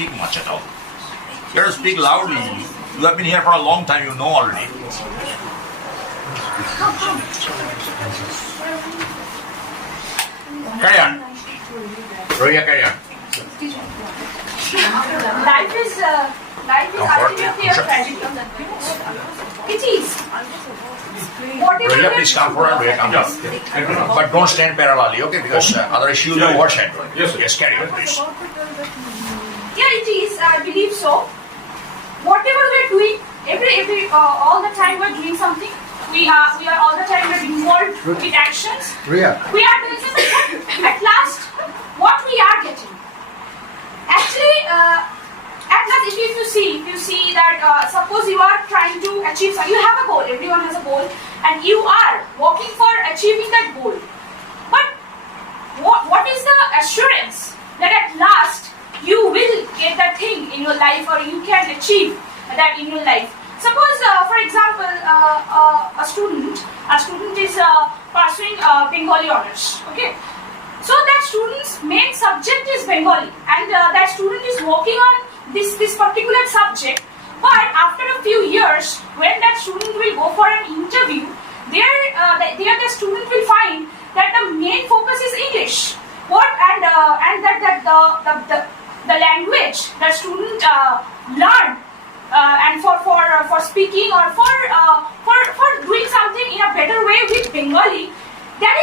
speak much at all. You have to speak loudly. You have been here for a long time, you know already. Carry on. Roya, carry on. Life is ultimately a tragedy. It is. Whatever Roya, please come forward. Roya, come down. But don't stand parallelly, okay? Because otherwise you will watch it. Yes, carry on, please. Yeah, it is. I believe so. Whatever we are doing, all the time we are doing something. We are all the time involved with actions. We are doing something. At last, what we are getting. Actually, at last, if you see that suppose you are trying to achieve something, you have a goal. Everyone has a goal, and you are working for achieving that goal. But what is the assurance that at last you will get that thing in your life, or you can achieve that in your life? Suppose, for example, a student is pursuing Bengali honors. Okay, so that student's main subject is Bengali, and that student is working on this particular subject. But after a few years, when that student will go for an interview, there the student will find that the main focus is English. The language that student learned and for speaking or for doing something in a better way with Bengali, that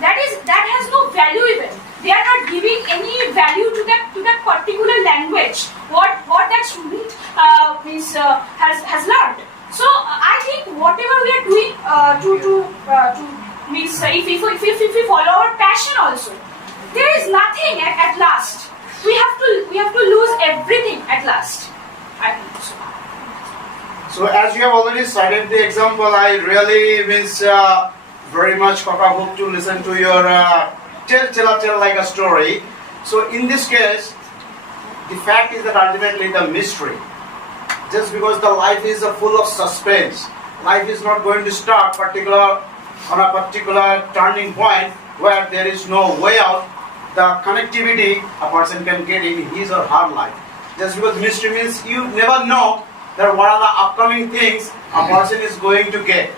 has no value even. They are not giving any value to that particular language. What that student has learned. So I think whatever we are doing if we follow our passion also, there is nothing at last. We have to lose everything at last. I think so. So as you have already cited the example, I really very much hope to listen to your tell like a story. So in this case, the fact is that ultimately the mystery. Just because the life is full of suspense, life is not going to start on a particular turning point where there is no way out. The connectivity a person can get in his or her life. Just because mystery means you never know that what are the upcoming things a person is going to get.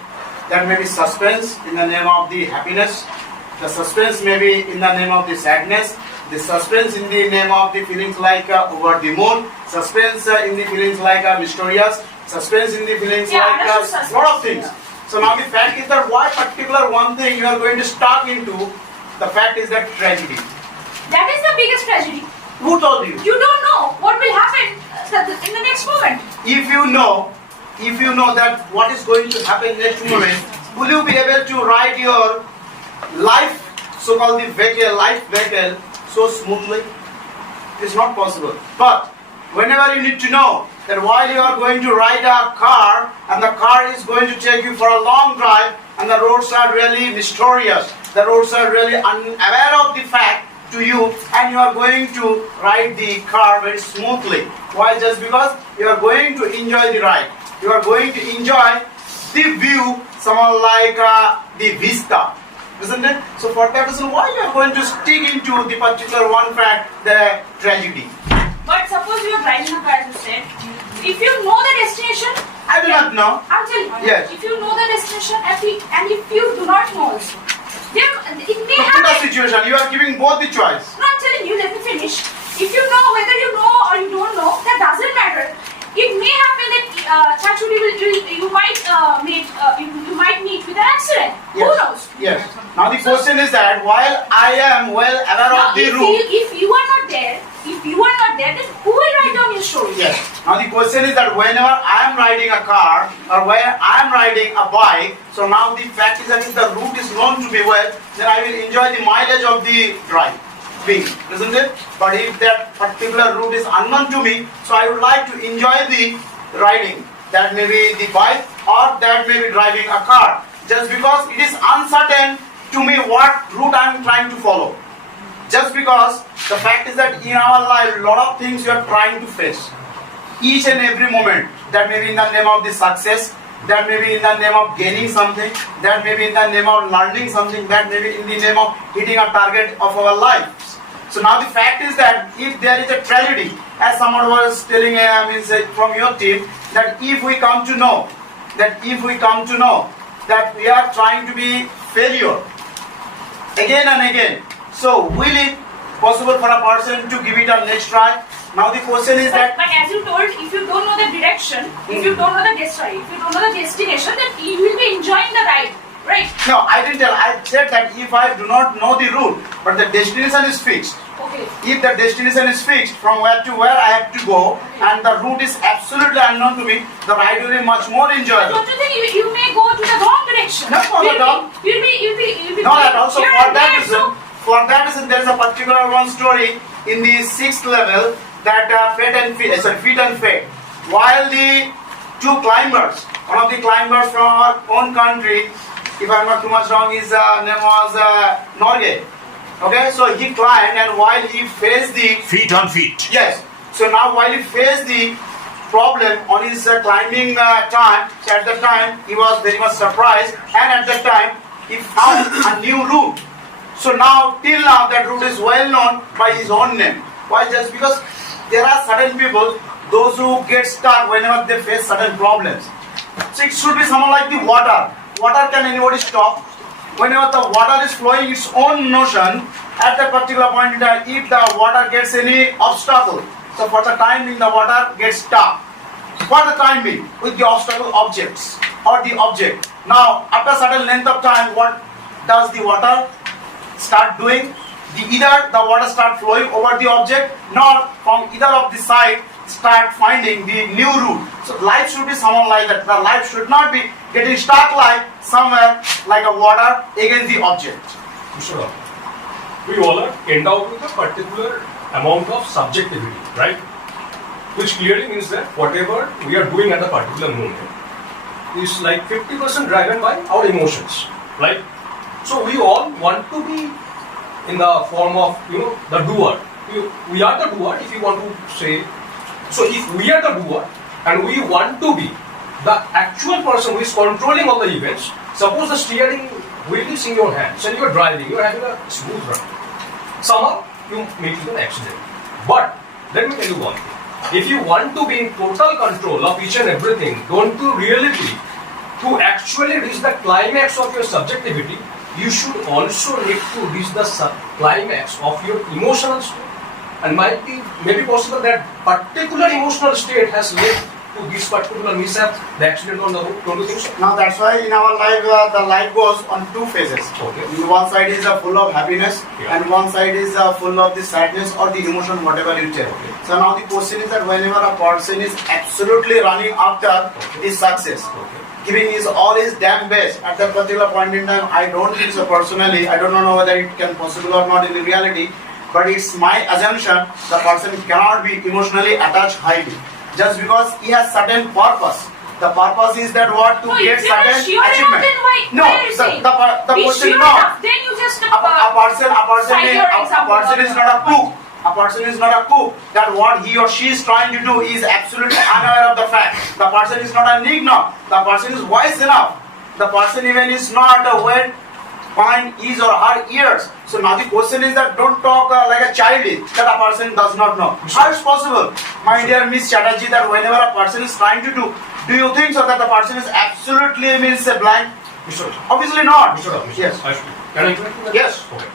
That may be suspense in the name of the happiness. The suspense may be in the name of the sadness. The suspense in the name of the feelings like over the moon. Suspense in the feelings like mysterious. Suspense in the feelings like a lot of things. So now the fact is that why particular one thing you are going to start into, the fact is that tragedy. That is the biggest tragedy. Who told you? You don't know what will happen in the next moment. If you know that what is going to happen next moment, will you be able to ride your life, so-called the life vehicle, so smoothly? It's not possible. But whenever you need to know that while you are going to ride a car, and the car is going to take you for a long drive, and the roads are really mysterious, the roads are really unaware of the fact to you, and you are going to ride the car very smoothly. Why? Just because you are going to enjoy the ride. You are going to enjoy the view, someone like the vista, isn't it? So for that reason, why you are going to stick into the particular one fact, the tragedy? But suppose you are driving a car, as you said, if you know the destination, I do not know. I'm telling you, Yes. if you know the destination and if you do not know also, then it may In happen. that situation, you are giving both the choice. No, I'm telling you, let me finish. If you know, whether you know or you don't know, that doesn't matter. It may happen that actually you might meet with an accident. Yes. Who knows? Yes. Now the question is that while I am well aware Now, of the if route. you are not there, then who will write down your story? Yes. Now the question is that whenever I am riding a car or where I am riding a bike, so now the fact is that if the route is known to me well, then I will enjoy the mileage of the drive. Isn't it? But if that particular route is unknown to me, so I would like to enjoy the riding. That may be the bike or that may be driving a car. Just because it is uncertain to me what route I am trying to follow. Just because the fact is that in our life, a lot of things you are trying to face. Each and every moment, that may be in the name of the success, that may be in the name of gaining something, that may be in the name of learning something, that may be in the name of hitting a target of our lives. So now the fact is that if there is a tragedy, as someone was telling from your team, that if we come to know that we are trying to be failure again and again, so will it possible for a person to give it a next try? Now the question is that. But as you told, if you don't know the direction, if you don't know the destination, then you will be enjoying the ride, right? No, I didn't tell. I said that if I do not know the route, but the destination is fixed. Okay. If the destination is fixed from where to where I have to go, and the route is absolutely unknown to me, the ride will be much more enjoyable. Don't you think you may go to the wrong direction? No, not at all. You'll be Not at all. So here for and that there, reason, there is a particular one story in the 6th level that feet and fate. While the two climbers, one of the climbers from our own country, if I'm not too much wrong, his name was Norgay. Okay, so he climbed, and while he faced the Feet on feet. yes, so now while he faced the problem on his climbing time, so at that time he was very much surprised, and at that time he found a new route. So now till now that route is well known by his own name. Why? Just because there are certain people, those who get stuck whenever they face certain problems. So it should be someone like the water. Water can anybody stop? Whenever the water is flowing its own motion, at that particular point in time, if the water gets any obstacle, so for the time being the water gets stuck. For the time being, with the obstacle objects or the object. Now, after a certain length of time, what does the water start doing? Either the water start flowing over the object, nor from either of the side start finding the new route. So life should be someone like that. The life should not be getting stuck like somewhere like a water against the object. Mr. Rao, we all are endowed with a particular amount of subjectivity, right? Which clearly means that whatever we are doing at a particular moment is like 50% driven by our emotions, right? So we all want to be in the form of, the doer. We are the doer, if you want to say. So if we are the doer and we want to be the actual person who is controlling all the events, suppose the steering wheel is in your hands and you are driving, you are having a smooth run. Somehow you meet with an accident. But let me tell you one thing. If you want to be in total control of each and everything, don't you really believe to actually reach the climax of your subjectivity, you should also need to reach the climax of your emotional state. And maybe possible that particular emotional state has led to this particular mishap, the accident on the road. Don't you think so? Now that's why in our life, the life goes on two phases. Okay. One side is full of happiness, Yeah. and one side is full of the sadness or the emotion, whatever you tell. Okay. So now the question is that whenever a person is absolutely running after his success, Okay. giving his all his damn best at that particular point in time, I don't think so personally. I don't know whether it can possible or not in the reality, but it's my assumption the person cannot be emotionally attached highly just because he has certain purpose. The purpose is that what to No, get if you're not certain sure enough, achievement. then why are you saying? The Be question sure no. enough, then you just A person is not a cook. A person is not a cook. That what he or she is trying to do is absolutely unaware of the fact. The person is not a nigger. The person is wise enough. The person even is not well find his or her ears. So now the question is that don't talk like a child is, that a person does not know. How is possible, my dear Miss Chatterjee, that whenever a person is trying to do you think so that the person is absolutely blank? Mr. Obviously not. Mr. Rao, Yes. Can I interrupt you there? Yes. Okay.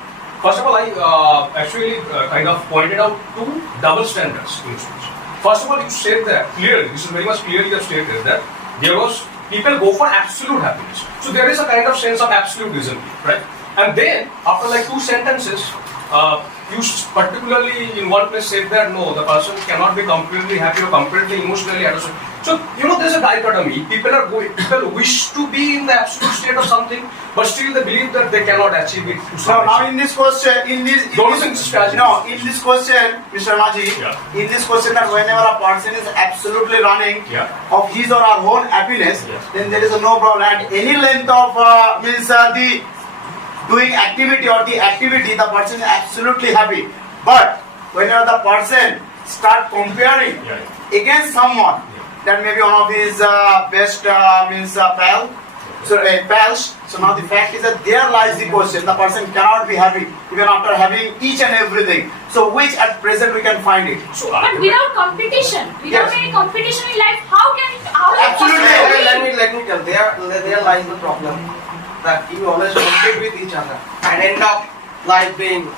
First of all, I actually kind of pointed out two double standards in speech. First of all, you said that clearly, this is very much clearly you have stated that there was people go for absolute happiness. So there is a kind of sense of absolutism, right? And then after like two sentences, you particularly in one place said that no, the person cannot be completely happy or completely emotionally attached. So there's a dichotomy. People wish to be in the absolute state of something, but still they believe that they cannot achieve it. Now in this question, Don't in this question, Mr. Maji, Yeah. in this question that whenever a person is absolutely running Yeah. of his or her own happiness, Yes. then there is no problem. At any length of the doing activity or the activity, the person is absolutely happy. But whenever the person start comparing against someone, that may be one of his best pal, So pals, so now the fact is that there lies the question. The person cannot be happy even after having each and everything. So which at present we can find it. So But without competition, without Yes. any competition in life, how can it, how is it Absolutely. possible? Let me tell. There lies the problem that you always compete with each other and end up life being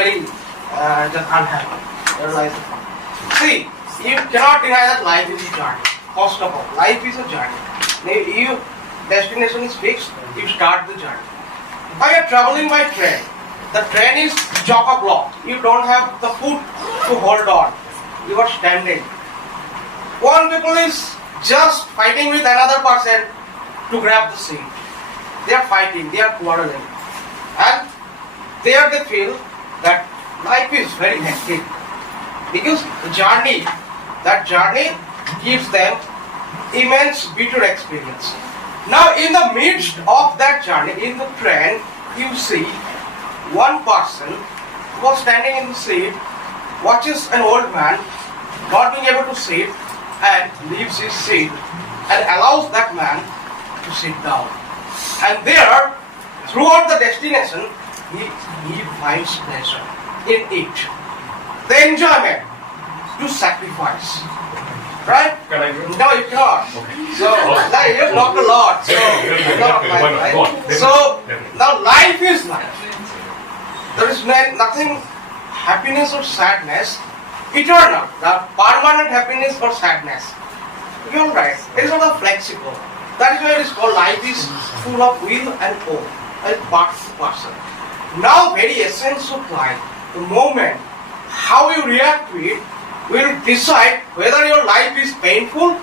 very just unhappy. There lies the problem. See, you cannot deny that life is a journey. First of all, life is a journey. You destination is fixed. You start the journey. Now you are traveling by train. The train is chock-a-block. You don't have the foot to hold on. You are standing. One people is just fighting with another person to grab the seat. They are fighting, they are quarreling. And there they feel that life is very hectic. Because that journey gives them immense bitter experience. Now in the midst of that journey, in the train, you see one person who was standing in the seat, watches an old man not being able to sit and leaves his seat and allows that man to sit down. And there, throughout the destination, he finds pleasure in it. The enjoyment to sacrifice. Right? Can I? No, you cannot. So, like, you have talked a lot. So, Definitely, not definitely. Why not? life, Go on. right? Definitely, So, definitely. now life is life. There is nothing happiness or sadness eternal. The permanent happiness or sadness. You're right. It is not flexible. That is why it is called life is full of will and hope. And part to person. Now, very essence of life, the moment, how you react to it, will decide whether your life is painful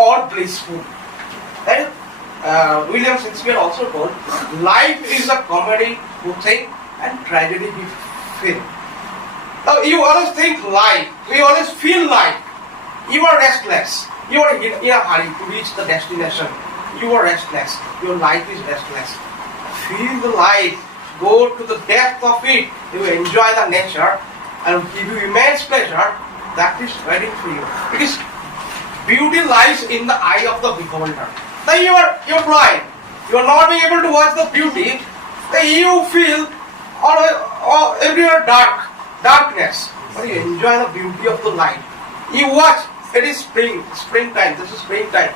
or blissful. That is, William Shakespeare also told, life is a comedy we think and tragedy we feel. Now you always think life, we always feel life. You are restless. You are in a hurry to reach the destination. You are restless. Your life is restless. Feel the life. Go to the depth of it. You enjoy the nature and give you immense pleasure. That is waiting for you. Because beauty lies in the eye of the beholder. Then you are blind. You are not being able to watch the beauty. Then you feel all everywhere darkness. But you enjoy the beauty of the light. You watch. It is springtime. This is springtime.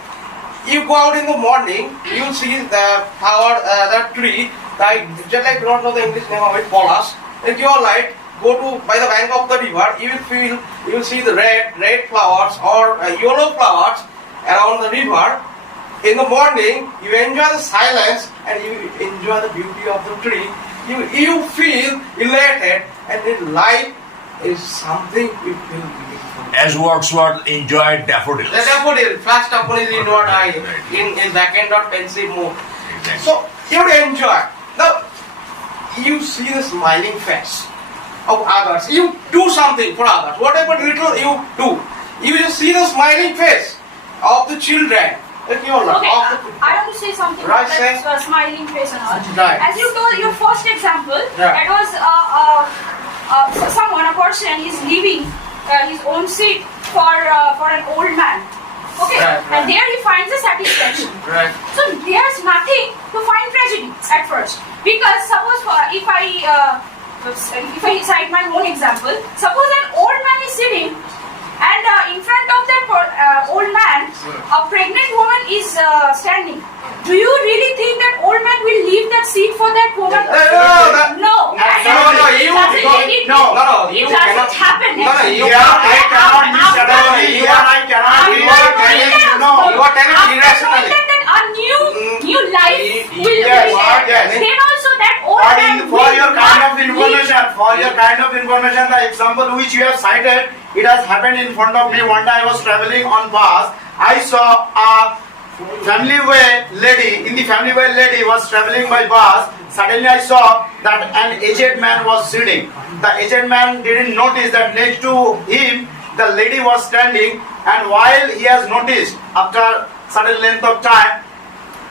You go out in the morning. You see the flower, that tree. Just like I don't know the English name of it, polas. If you are light. Go to by the bank of the river, you will see the red flowers or yellow flowers around the river. In the morning, you enjoy the silence and you enjoy the beauty of the tree. You feel elated, and in life is something you feel beautiful. as Wordsworth enjoyed daffodils. The daffodil, flash daffodil in inward eye, in back end or pensive mood. Exactly. So you enjoy. Now you see the smiling face of others. You do something for others. Whatever little you do, you just see the smiling face of the children. That you are Okay, of the I want to say something Right, about say. that smiling face and all. Right. As you told your first example, Yeah. that was a person is leaving his own seat for an old man. Okay, Right, right. and there he finds a satisfaction. right. So there's nothing to find tragedy at first, because suppose if I cite my own example, suppose an old man is sitting, and in front of that old man, a pregnant woman is standing. Do you really think that old man will leave that seat for that woman? No, No, you it doesn't cannot. happen. No, no, you Yeah, cannot. I cannot be suddenly. Here I cannot be. You are telling irrationally. That a new life will Yes, be there. yes. Then also that old But man for will your not kind of leave. information, the example which you have cited, it has happened in front of me. One day I was traveling on bus. I saw a family way lady. In the family way lady was traveling by bus. Suddenly I saw that an aged man was sitting. The aged man didn't notice that next to him the lady was standing, and while he has noticed after certain length of time,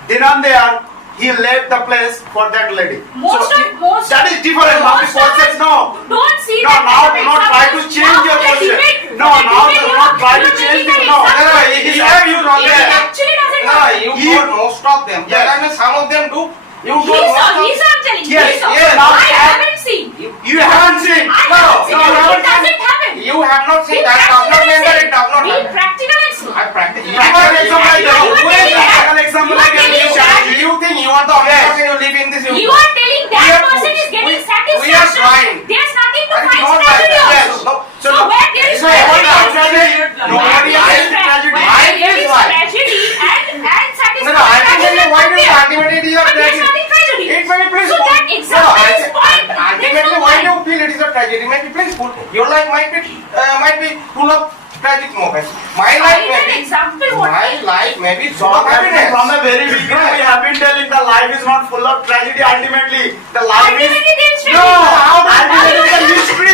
then and there he left the place for that lady. That is different. Now the process, no. Don't see No, that now kind do of not try to example. change your Now the question. debate- No, the now debate do you not are- try you to are change making it. an No, example. he have used wrong. It actually doesn't No, you told most of them. Yes. That means some of them do. You told He saw, most of he's not telling. Yes, He saw. yes, I now- haven't seen. You haven't seen. I No, haven't seen. no, you It doesn't happen. You have not seen Be that. Does practical not and mean that see. it does not Be happen. practical and see. I practice. You are an example like that. You are Who is telling the that- an example you are like that? telling You that- You think you are the only Yes. person who live in this You universe? are telling We that are- person is getting we are satisfaction. trying. There's nothing to That is find not like tragedy that. Yes. also. No. So where there is So what tragedy, tragedy? Nobody where has there is tragedy. where Mine there is is why. tragedy and satisfaction. No, ultimately, why do you ultimately it is a But there's tragedy? nothing tragedy. It may be So peaceful. that example is fine. Ultimately, why do you feel it is a tragedy? It may be peaceful. Your life might be full of tragic moments. My life Fine may an be. example what? My life may be full So of happiness. from the very beginning, we have been telling the life is not full of tragedy. Ultimately, the life is Ultimately there is no. tragedy. Ultimately, there is a mystery.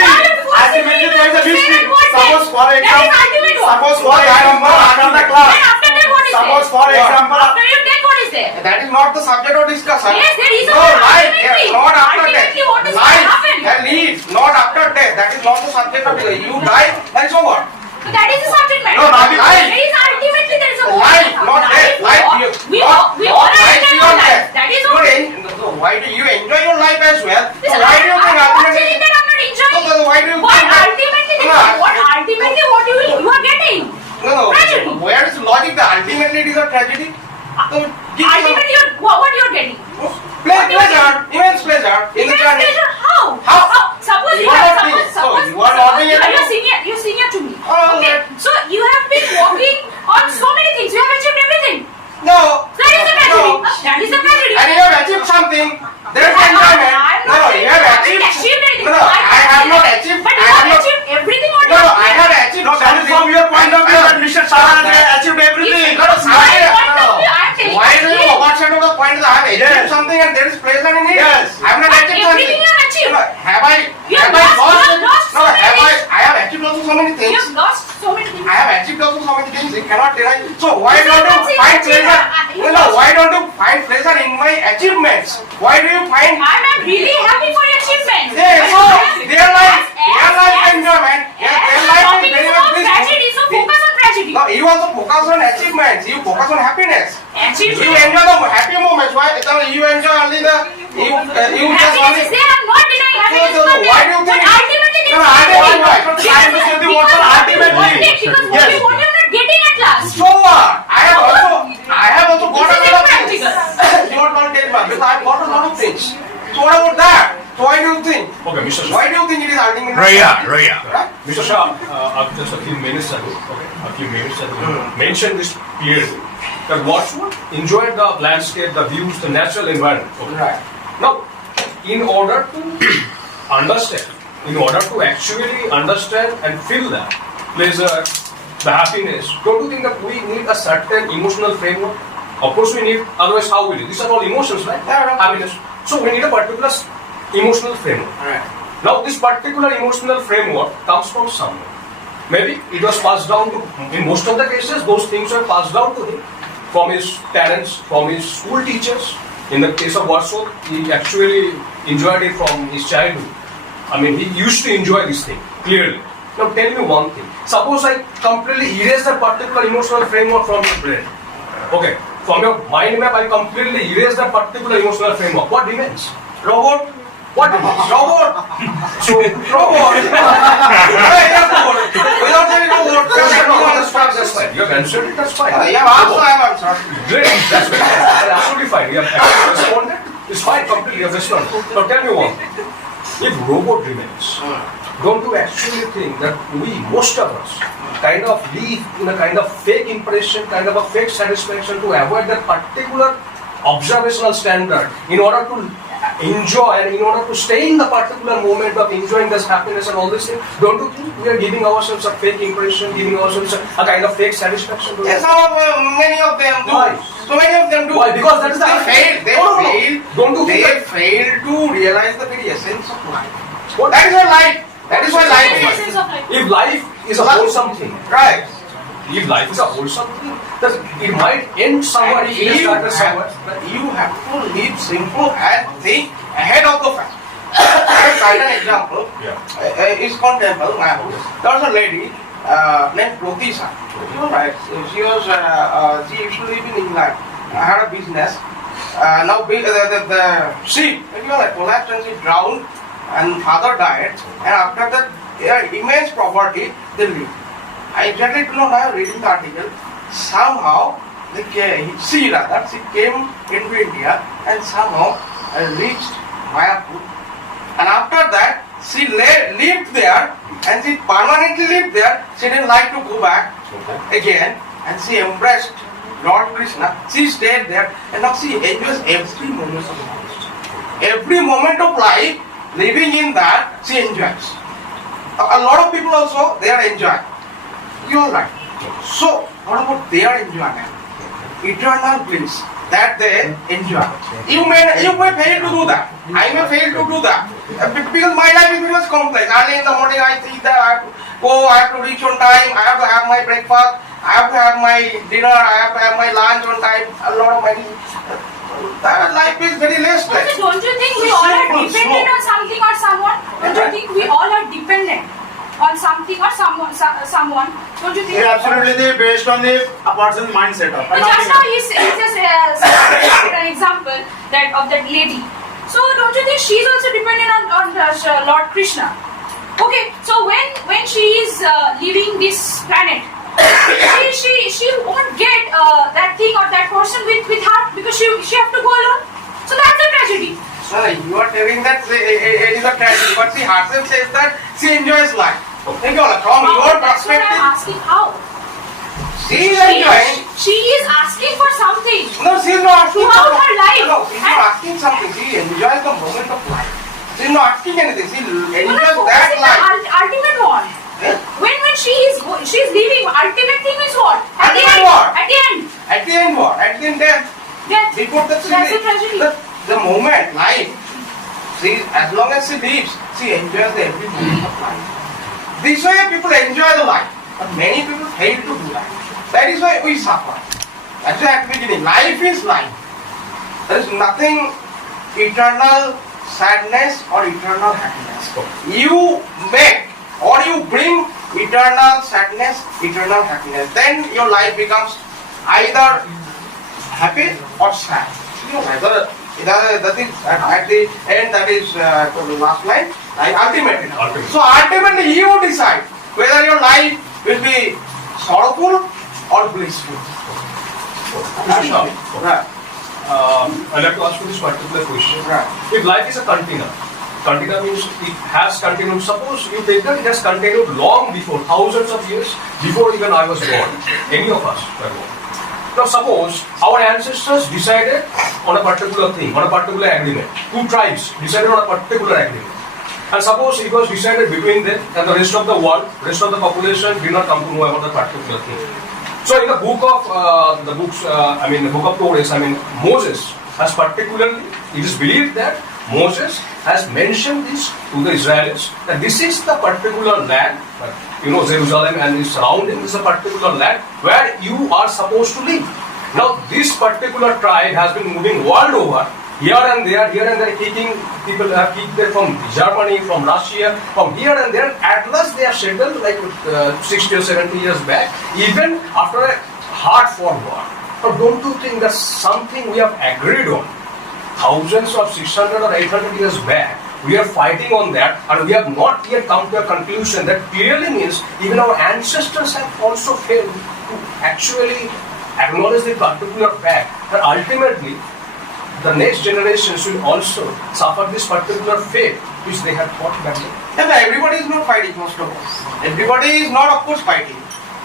Ultimately, there is a mystery. Suppose for That is example, ultimate what? suppose for example, after the class, Then after that what is suppose there? for example, After you take what is there? That is not the subject of discussion. Yes, there is a No, one life, ultimately. yes, not after death. Ultimately, what is Life, happen? and live, not after death. That is not the subject of discussion. You die, and so what? So that is the subject matter. No, not life. There is ultimately there is a Life, not death. Life, We not- all not understand life our beyond life. death. That is You all. so why do you enjoy your life as well? So Listen, why do you think I'm not ultimately? saying that I'm not enjoying. So why do you What think that- ultimately No, what you are getting? No, Tragedy. where is logic? The ultimately it is a tragedy. So give some- Ultimately, what you are getting? pleasure, immense pleasure in the Immense journey. pleasure. How? How? Suppose You you are have not me. suppose So you are not me you are anymore. senior. You're senior to me. Oh, Okay. right. So you have been working on so many things. You have achieved everything. No. That is the tragedy. No. That is the tragedy. And you have achieved something. There is enjoyment. I'm No, not no, saying you have haven't achieved. achieved anything. No, I have not achieved. But you I have have not. achieved everything on No, your I have achieved no, that is from your point of view that Mr. Shah has achieved everything. No, no, My point of view, I'm telling why do you you. overshadow the point that I have achieved Yes. something and there is pleasure in it? Yes. I have not But achieved something. everything you have achieved. No, have I? You have have I lost- you have lost No, so many have I? things. I have achieved also so many You things. have lost so many things. I have achieved also so many things. You cannot deny. So why You don't cannot you say find achievement. pleasure? You No, no. lost- Why don't you find pleasure in my achievements? Why do you find? I'm not really happy for your achievement. Yes, so their life enjoyment. Yes, their life is Topic very is much about peaceful. tragedy, so focus on tragedy. No, you also focus on achievements. You focus on happiness. You Achievement. enjoy the happy moments. Why? You enjoy only the you just Happiness only. is there. I'm not denying happiness. So, is not why there. do you think- But ultimately, No, there is ultimately tragedy. why? Trying to say the Because water what you ultimately. wanted, because what Yes. you wanted, you're not getting at last. So what? I have also got This a is lot of things. impractical. You want to tell me because I have got a lot of things. So what about that? So why do you think? Okay, Mr. Shah. Why do you think it is ultimately? Raya. Right? Mr. Shah, just a few minutes ago, mentioned this clearly that Watchwood enjoyed the landscape, the views, the natural environment. Okay? Right. Now, in order to understand, in order to actually understand and feel that pleasure, the happiness, don't you think that we need a certain emotional framework? Of course we need, otherwise how will it? These are all emotions, right? Yeah, right. Happiness. So we need a particular emotional framework. Right. Now this particular emotional framework comes from someone. Maybe it was passed down to, in most of the cases, those things were passed down to him from his parents, from his school teachers. In the case of Warsaw, he actually enjoyed it from his childhood. I mean, he used to enjoy this thing, clearly. Now tell me one thing. Suppose I completely erase that particular emotional framework from your brain. Okay, from your mind map, I completely erase that particular emotional framework. What remains? Robot. What remains? Robot. So robot. Without saying robot. That's fine. You have answered it, that's fine. You have asked, I have answered. Great, that's very fine. That's absolutely fine. You have actually responded. It's fine, completely. You have responded. Now tell me one thing. If robot remains, don't you actually think that we, most of us, kind of live in a kind of fake impression, kind of a fake satisfaction to avoid that particular observational standard in order to enjoy and in order to stay in the particular moment of enjoying this happiness and all these things? Don't you think we are giving ourselves a fake impression, giving ourselves a kind of fake satisfaction? Yes, many of them do. Why? So many of them do. Why? Because that is the they fail. They No, no, no. fail. Don't you think They that- fail to realize the very essence of life. What? That is why life. That is why life What is the is. essence of life? If life is a wholesome thing, Right. if life is a wholesome thing, then it might end somewhere, And it may start somewhere. you have to live simple and think ahead of the fact. I will cite an example. Yeah. ISKCON temple, my house. There was a lady named Protisha. You're right. She used to live in England. Had a business. Now the ship, collapsed and she drowned, and father died. And after that, their immense property they lived. I exactly do not have reading the article. Somehow, she came into India and somehow reached Mayapur. And after that, she lived there and she permanently lived there. She didn't like to go back again, and she embraced Lord Krishna. She stayed there, and now she enjoys every moment of life. Every moment of life, living in that, she enjoys. A lot of people also, they are enjoying. You are right. So, what about their enjoyment? Eternal bliss that they enjoy. You may fail to do that. I may fail to do that. Because my life is very much complex. Early in the morning I think that I have to go, I have to reach on time, I have to have my breakfast, I have to have my dinner, I have to have my lunch on time, a lot of money. Life is very less stress. Also, don't you think we all are dependent on something or someone? Don't you think we all are dependent on something or someone? Don't you think? Yeah, absolutely based on the a person's mindset. But just now he just an example that of that lady. So don't you think she's also dependent on Lord Krishna? Okay, so when she is leaving this planet, she won't get that thing or that person with her because she have to go alone. So that's a tragedy. Sir, you are telling that it is a tragedy, but she herself says that she enjoys life. Think of it, from your That's what perspective, I'm asking. How? she is enjoying. She is asking for something. No, she is not asking Throughout something. her life. No, she is not asking something. She enjoys the moment of life. She is not asking anything. She enjoys that life. The ultimate one. Eh? When she is leaving, ultimate thing is what? At the Ultimate end. what? At the end. At the end, what? At the end, death. Yes. Before that, So that's a tragedy. the moment, life. As long as she lives, she enjoys every moment of life. This way, people enjoy the life, but many people fail to do that. That is why we suffer. That's why at the beginning, life is life. There is nothing eternal sadness or eternal happiness. You make or you bring eternal sadness, eternal happiness. Then your life becomes either happy or sad. You know, that is at the end, that is the last line, ultimately. So ultimately you decide whether your life will be sorrowful or blissful. Krishna, Right. I'd like to ask you this particular question. Right. If life is a continuum means it has continued. Suppose you take that it has continued long before, thousands of years before even I was born. Any of us were born. Now suppose our ancestors decided on a particular thing, on a particular agreement. Two tribes decided on a particular agreement. And suppose it was decided between them and the rest of the world, rest of the population did not come to know about that particular thing. So in the book of the book of Torah, Moses has particularly, it is believed that Moses has mentioned this to the Israelites that this is the particular land, Jerusalem and its surrounding is a particular land where you are supposed to live. Now this particular tribe has been moving world over, here and there, kicking, people have kicked there from Germany, from Russia, from here and there. At last they are settled like 60 or 70 years back, even after a hard-fought war. Now don't you think that's something we have agreed on? Thousands of 600 or 800 years back, we are fighting on that, and we have not yet come to a conclusion that clearly means even our ancestors have also failed to actually acknowledge the particular fact that ultimately the next generation should also suffer this particular fate which they have fought back then. And everybody is not fighting, most of us. Everybody is not, of course, fighting.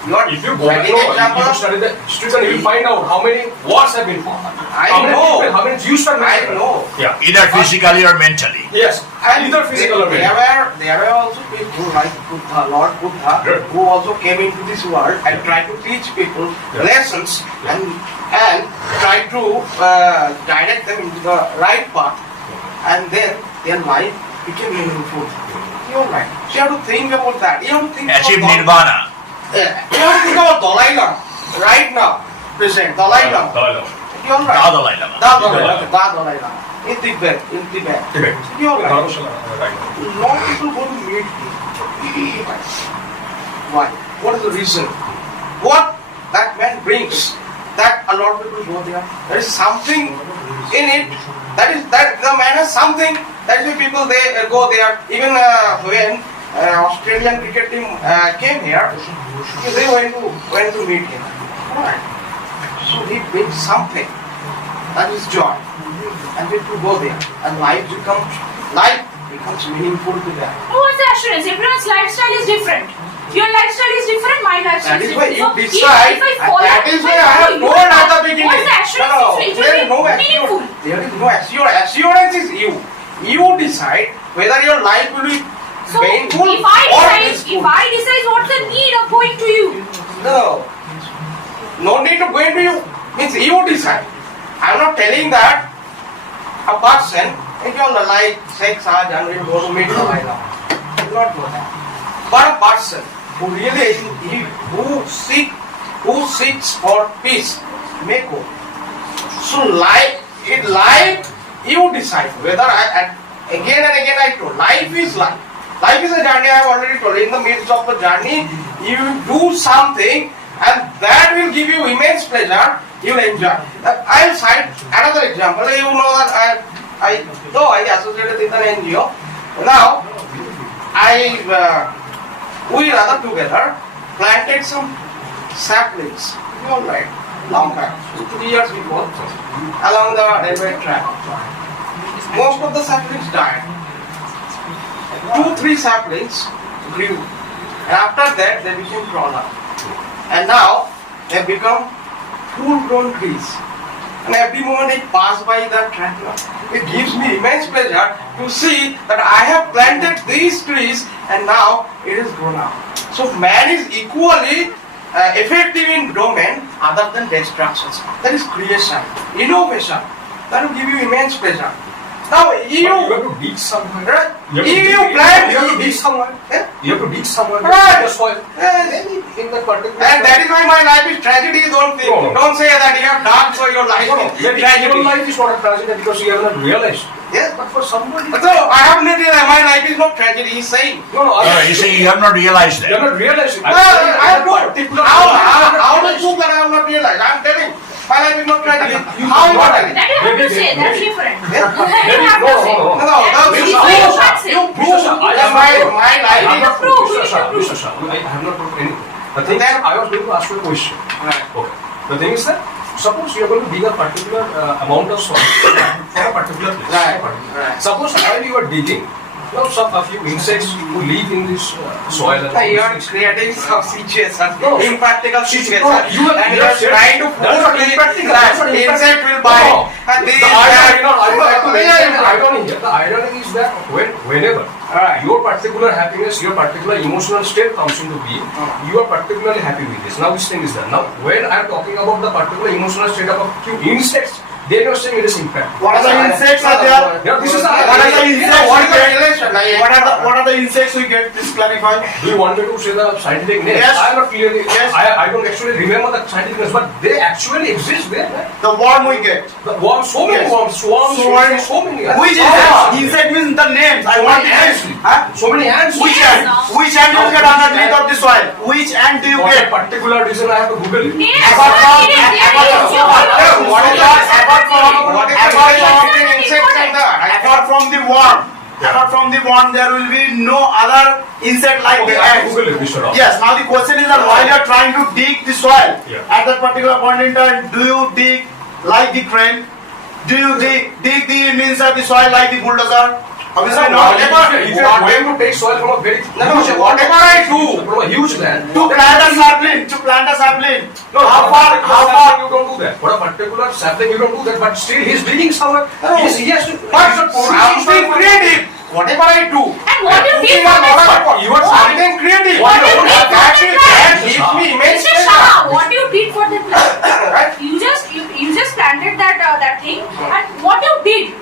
If you go, if you study the history, then you will find out how many wars have been fought. How many Jews were I massacred. know. Yeah. Either physically or mentally. Yes. And Either physical or mental. there were also people like Buddha, Lord Buddha, Good. who also came into this world and tried to teach people lessons and tried to direct them into the right path, and then their life became meaningful. You're right. So you have to think about that. You have to think Achieve about nirvana. You have to think about Dalai Lama right now. Present Dalai Lama. You're right. Dalai Lama. Dalai Lama. In Tibet. Tibet. You're right. Right. Lot of people go to meet him. Why? What is the reason? What that man brings, that a lot of people go there. There is something in it. That the man has something. That is why people they go there. Even when Australian cricket team came here, they went to meet him. Alright. So he brings something. That is joy. And people go there, and life becomes meaningful to them. What's the assurance? Everyone's lifestyle is different. Your lifestyle is different, my lifestyle That is is why different. you So decide. if I follow, That is if why I have follow told your at the path, beginning. What's the assurance? No, It there is no will be meaningful. There is no assurance. Assurance is you. You decide whether your life will be So painful if I or decide, peaceful. if I decide what's the need of going to you? No need to go into you. Means you decide. I am not telling that a person, if you are like sex and will go to meet you right now. You will not go there. But a person who really who seeks for peace may go. So life you decide whether again and again I told life is life. Life is a journey. I have already told. In the midst of the journey, you do something, and that will give you immense pleasure. You will enjoy. I will cite another example. You know that I associated with an NGO. Now we rather together planted some saplings. You all right? Long back, 3 years before, along the railway track. Most of the saplings died. 2-3 saplings grew, and after that they became taller. And now they become full-grown trees. And every moment I pass by that track, it gives me immense pleasure to see that I have planted these trees and now it is grown up. So man is equally effective in domain other than destruction. That is creation, innovation. That will give you immense pleasure. Now you have to dig somewhere. right? You plant, have to dig somewhere. Yeah. You have to dig somewhere. Right. The soil. Yes. In that particular. And that is why my life is tragedy. Don't think. No. Don't say that you have dark so your life is Maybe tragedy. your life is not a tragedy because you have not realized. Yes. But for somebody. So I have not realized my life is not tragedy. He's saying. No, You say you have not realized You have that. not realized it. No, I have not. Particular. How do you prove that I have not realized? I am telling. My life is not tragedy. How you are telling? That you have to Maybe- say. That's maybe- different. Yeah. That you have No, to say. no, no. No, Mr. you Shah, prove. you can't say. You prove Mr. Shah, I that have my not- my I life have is not not proof. proved. You Mr. Shah, need to Mr. Shah, I have not proved anything. The thing is, I was going to ask you a question. Right. Okay. The thing is that suppose you are going to dig a particular amount of soil for a particular place. Right. Right. Suppose while you are digging, a few insects who live in this soil. And all You are these things. creating some situations, No. impractical situations, No, you and you are said- trying to that's not prove impractical, that that's not insect will No. bite, and The this irony, I would like to Yeah, mention the yeah. irony here. The irony is that whenever Alright. your particular happiness, your particular emotional state comes into being, you are particularly happy with this. Now this thing is done. Now when I am talking about the particular emotional state of a few insects, they are saying it is impact. What are the insects are there? Yeah, this is the What are the insects What we is the get? relation? What are the insects we get? Please clarify. Do you want me to say the scientific name? Yes. I am not clearly. Yes. I don't actually remember the scientific names, but they actually exist there. The worm we get. The worms, so many Yes. worms, swarms, Swarm. so many. Which Ah. insect? Insect means the names. I So want many names. ants. Huh? So many ants. Which Yes. ant? Which ant you get underneath of the soil? Which ant do you For a get? particular reason, I have to Google it. Names Apart are from- needed. There apart is from- your- What is that? Apart from- What is apart the relation from- between insects and the Apart from the worm, apart from the worm, there will be no other insect like Okay, the I have ants. Google it, Mr. Rao. Yes. Now the question is that while you are trying to dig the soil, Yeah. at that particular point in time, do you dig like the crane? Do you dig the means of the soil like the bulldozer? Obviously not. If you are going to take soil from a very whatever I do, from a huge land, To plant a sapling. no, How how far? far you don't do that. For a particular sapling, you don't do that. But still, he's digging somewhere. He has to. but I'm being creative. Whatever I do, And what you putting did my for this knowledge, one? you are something creative. What you did for That the is- plant? that gives me immense Mr. pleasure. Shah, what you did for the plant? Right? You just planted that thing, and what you did,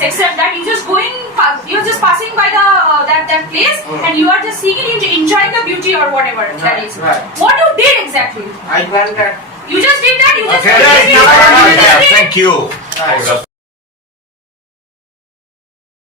except that you're just passing by that place, and you are just seeing it, enjoying the beauty or whatever that is. Right. What you did exactly? I planted. You just did that. You just Okay, did yes, that. thank you. Right.